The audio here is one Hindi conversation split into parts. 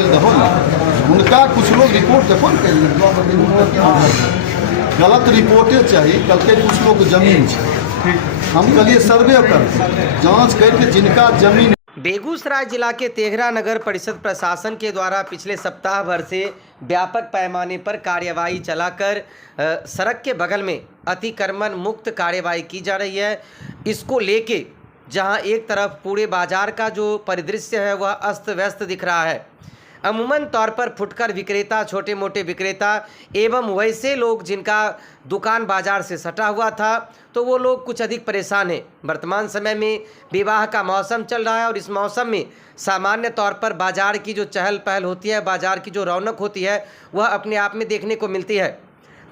बोले देखो ना उनका कुछ लोग रिपोर्ट देखो गलत रिपोर्टें चाहिए। कल के कुछ लोग जमीन हम कल सर्वे कर जांच करके जिनका जमीन। बेगूसराय जिला के तेघरा नगर परिषद प्रशासन के द्वारा पिछले सप्ताह भर से व्यापक पैमाने पर कार्यवाही चलाकर सड़क के बगल में अतिक्रमण मुक्त कार्यवाही की जा रही है। इसको लेके जहां एक तरफ पूरे बाजार का जो परिदृश्य है वह अस्त व्यस्त दिख रहा है। अमूमन तौर पर फुटकर विक्रेता, छोटे मोटे विक्रेता एवं वैसे लोग जिनका दुकान बाजार से सटा हुआ था तो वो लोग कुछ अधिक परेशान हैं। वर्तमान समय में विवाह का मौसम चल रहा है और इस मौसम में सामान्य तौर पर बाजार की जो चहल पहल होती है, बाजार की जो रौनक होती है वह अपने आप में देखने को मिलती है।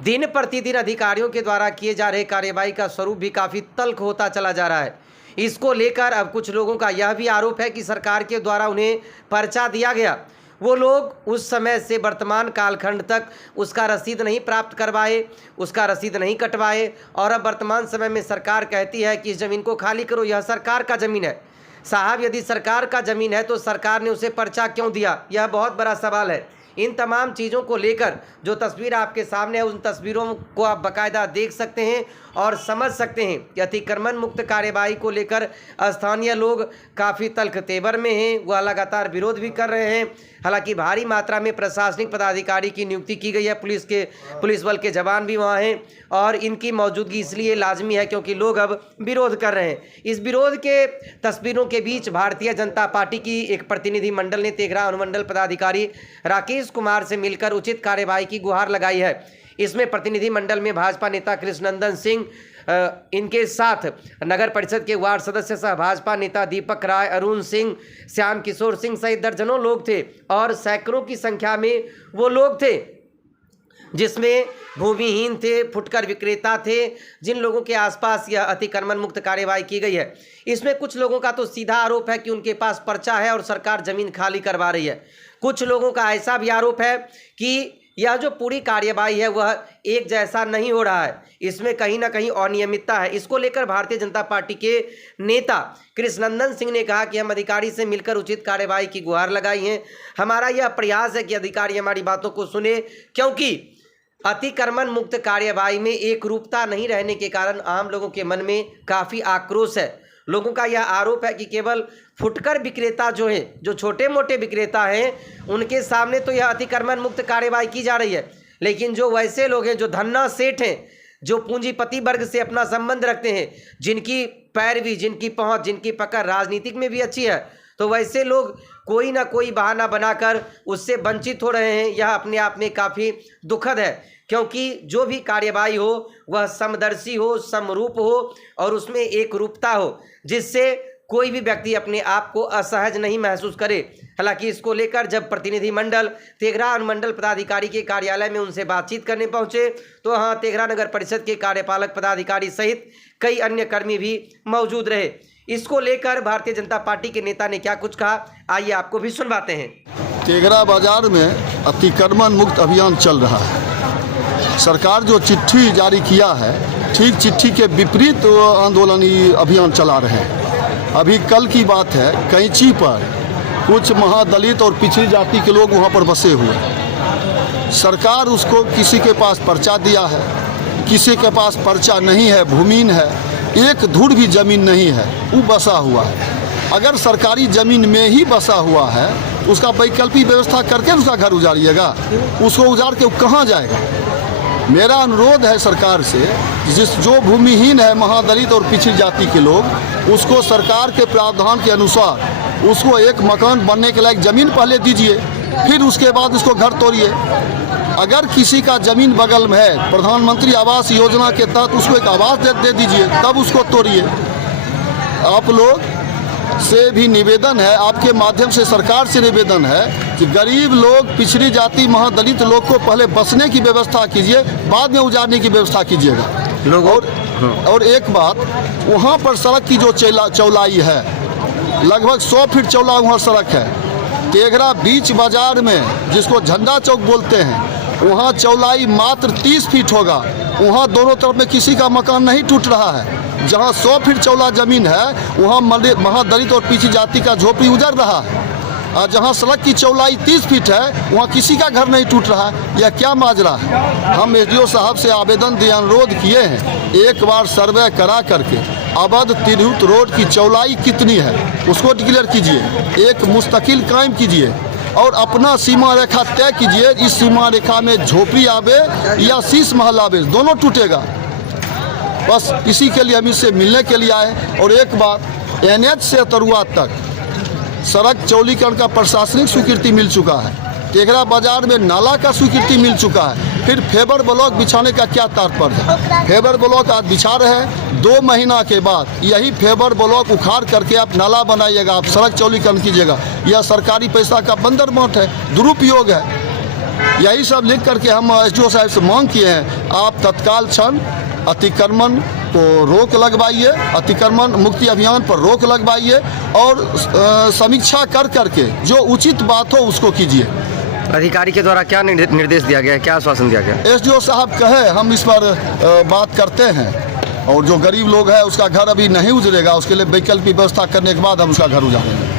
दिन प्रतिदिन अधिकारियों के द्वारा किए जा रहे कार्रवाई का स्वरूप भी काफ़ी तल्ख होता चला जा रहा है। इसको लेकर अब कुछ लोगों का यह भी आरोप है कि सरकार के द्वारा उन्हें पर्चा दिया गया, वो लोग उस समय से वर्तमान कालखंड तक उसका रसीद नहीं प्राप्त करवाए, उसका रसीद नहीं कटवाए और अब वर्तमान समय में सरकार कहती है कि इस ज़मीन को खाली करो, यह सरकार का ज़मीन है। साहब, यदि सरकार का ज़मीन है तो सरकार ने उसे पर्चा क्यों दिया, यह बहुत बड़ा सवाल है। इन तमाम चीज़ों को लेकर जो तस्वीर आपके सामने है उन तस्वीरों को आप बाकायदा देख सकते हैं और समझ सकते हैं कि अतिक्रमण मुक्त कार्यवाही को लेकर स्थानीय लोग काफ़ी तल्ख तेवर में हैं। वह लगातार विरोध भी कर रहे हैं। हालांकि भारी मात्रा में प्रशासनिक पदाधिकारी की नियुक्ति की गई है, पुलिस बल के जवान भी वहाँ हैं और इनकी मौजूदगी इसलिए लाजमी है क्योंकि लोग अब विरोध कर रहे हैं। इस विरोध के तस्वीरों के बीच भारतीय जनता पार्टी की एक प्रतिनिधि मंडल ने तेघरा अनुमंडल पदाधिकारी राकेश कुमार से मिलकर उचित कार्यवाही की गुहार लगाई है। इसमें प्रतिनिधि मंडल में भाजपा नेता कृष्णनंदन सिंह, इनके साथ नगर परिषद के वार्ड सदस्य सह भाजपा नेता दीपक राय, अरुण सिंह, श्याम किशोर सिंह सहित दर्जनों लोग थे और सैकड़ों की संख्या में वो लोग थे जिसमें भूमिहीन थे, फुटकर विक्रेता थे, जिन लोगों के आसपास यह अतिक्रमण मुक्त कार्यवाही की गई है। इसमें कुछ लोगों का तो सीधा आरोप है कि उनके पास पर्चा है और सरकार ज़मीन खाली करवा रही है। कुछ लोगों का ऐसा भी आरोप है कि यह जो पूरी कार्यवाही है वह एक जैसा नहीं हो रहा है, इसमें कहीं ना कहीं अनियमितता है। इसको लेकर भारतीय जनता पार्टी के नेता कृष्णनंदन सिंह ने कहा कि हम अधिकारी से मिलकर उचित कार्यवाही की गुहार लगाई है। हमारा यह प्रयास है कि अधिकारी हमारी बातों को सुने, क्योंकि अतिक्रमण मुक्त कार्यवाही में एक रूपता नहीं रहने के कारण आम लोगों के मन में काफ़ी आक्रोश है। लोगों का यह आरोप है कि केवल फुटकर विक्रेता जो हैं, जो छोटे मोटे विक्रेता हैं, उनके सामने तो यह अतिक्रमण मुक्त कार्यवाही की जा रही है, लेकिन जो वैसे लोग हैं, जो धन्ना सेठ हैं, जो पूंजीपति वर्ग से अपना संबंध रखते हैं, जिनकी पैरवी, जिनकी पहुंच, जिनकी पकड़ राजनीतिक में भी अच्छी है, तो वैसे लोग कोई ना कोई बहाना बनाकर उससे वंचित हो रहे हैं। यह अपने आप में काफ़ी दुखद है, क्योंकि जो भी कार्यवाही हो वह समदर्शी हो, समरूप हो और उसमें एक रूपता हो, जिससे कोई भी व्यक्ति अपने आप को असहज नहीं महसूस करे। हालांकि इसको लेकर जब प्रतिनिधि मंडल तेघरा अनुमंडल पदाधिकारी के कार्यालय में उनसे बातचीत करने पहुंचे तो हाँ, तेघरा नगर परिषद के कार्यपालक पदाधिकारी सहित कई अन्य कर्मी भी मौजूद रहे। इसको लेकर भारतीय जनता पार्टी के नेता ने क्या कुछ कहा, आइए आपको भी सुनवाते हैं। तेघरा बाजार में अतिक्रमण मुक्त अभियान चल रहा है। सरकार जो चिट्ठी जारी किया है, ठीक चिट्ठी के विपरीत आंदोलनी अभियान चला रहे हैं। अभी कल की बात है, कैंची पर कुछ महादलित और पिछड़ी जाति के लोग वहाँ पर बसे हुए हैं। सरकार उसको किसी के पास पर्चा दिया है, किसी के पास पर्चा नहीं है, भूमिहीन है, एक धूड़ भी ज़मीन नहीं है, वो बसा हुआ है। अगर सरकारी ज़मीन में ही बसा हुआ है तो उसका वैकल्पिक व्यवस्था करके उसका घर उजाड़िएगा, उसको उजाड़ के वो कहाँ जाएगा। मेरा अनुरोध है सरकार से, जो भूमिहीन है, महादलित और पिछड़ी जाति के लोग, उसको सरकार के प्रावधान के अनुसार उसको एक मकान बनने के लायक ज़मीन पहले दीजिए, फिर उसके बाद उसको घर तोड़िए। अगर किसी का ज़मीन बगल में है, प्रधानमंत्री आवास योजना के तहत उसको एक आवास दे दीजिए, तब उसको तोड़िए। आप लोग से भी निवेदन है, आपके माध्यम से सरकार से निवेदन है कि गरीब लोग, पिछड़ी जाति, महादलित लोग को पहले बसने की व्यवस्था कीजिए, बाद में उजाड़ने की व्यवस्था कीजिएगा। और एक बात, वहाँ पर सड़क की जो चौड़ाई है, लगभग 100 फीट चौड़ा वहाँ सड़क है। तेघरा बीच बाजार में, जिसको झंडा चौक बोलते हैं, वहाँ चौड़ाई मात्र 30 फीट होगा। वहाँ दोनों तरफ में किसी का मकान नहीं टूट रहा है। जहाँ 100 फीट चौड़ा ज़मीन है वहाँ महादलित और पिछड़ी जाति का झोपड़ी उजड़ रहा है। और जहाँ सड़क की चौड़ाई 30 फीट है वहाँ किसी का घर नहीं टूट रहा है। यह क्या माजरा है? हम एसडीओ साहब से आवेदन दिए, अनुरोध किए हैं, एक बार सर्वे करा करके अवध तिरहुत रोड की चौड़ाई कितनी है उसको डिक्लेयर कीजिए, एक मुस्तकिल कायम कीजिए और अपना सीमा रेखा तय कीजिए। इस सीमा रेखा में झोपड़ी आवे या शीश महल आवे, दोनों टूटेगा। बस इसी के लिए हम इससे मिलने के लिए आए। और एक बात, NH से तरुआ तक सड़क चौड़ीकरण का प्रशासनिक स्वीकृति मिल चुका है, तेघरा बाजार में नाला का स्वीकृति मिल चुका है, फिर फेबर ब्लॉक बिछाने का क्या तात्पर्य है? फेबर ब्लॉक आज बिछा रहे हैं, 2 महीना के बाद यही फेबर ब्लॉक उखाड़ करके आप नाला बनाइएगा, आप सड़क चौड़ीकरण कीजिएगा। यह सरकारी पैसा का बंदर मौत है, दुरुपयोग है। यही सब लिख करके हम एसडीओ साहब से मांग किए हैं, आप तत्काल क्षण अतिक्रमण को रोक लगवाइए, अतिक्रमण मुक्ति अभियान पर रोक लगवाइए और समीक्षा कर करके जो उचित बात हो उसको कीजिए। अधिकारी के द्वारा क्या निर्देश दिया गया है, क्या आश्वासन दिया गया है? एसडीओ साहब कहे हम इस पर बात करते हैं और जो गरीब लोग हैं उसका घर अभी नहीं उजरेगा, उसके लिए वैकल्पिक व्यवस्था करने के बाद हम उसका घर उजाड़ेंगे।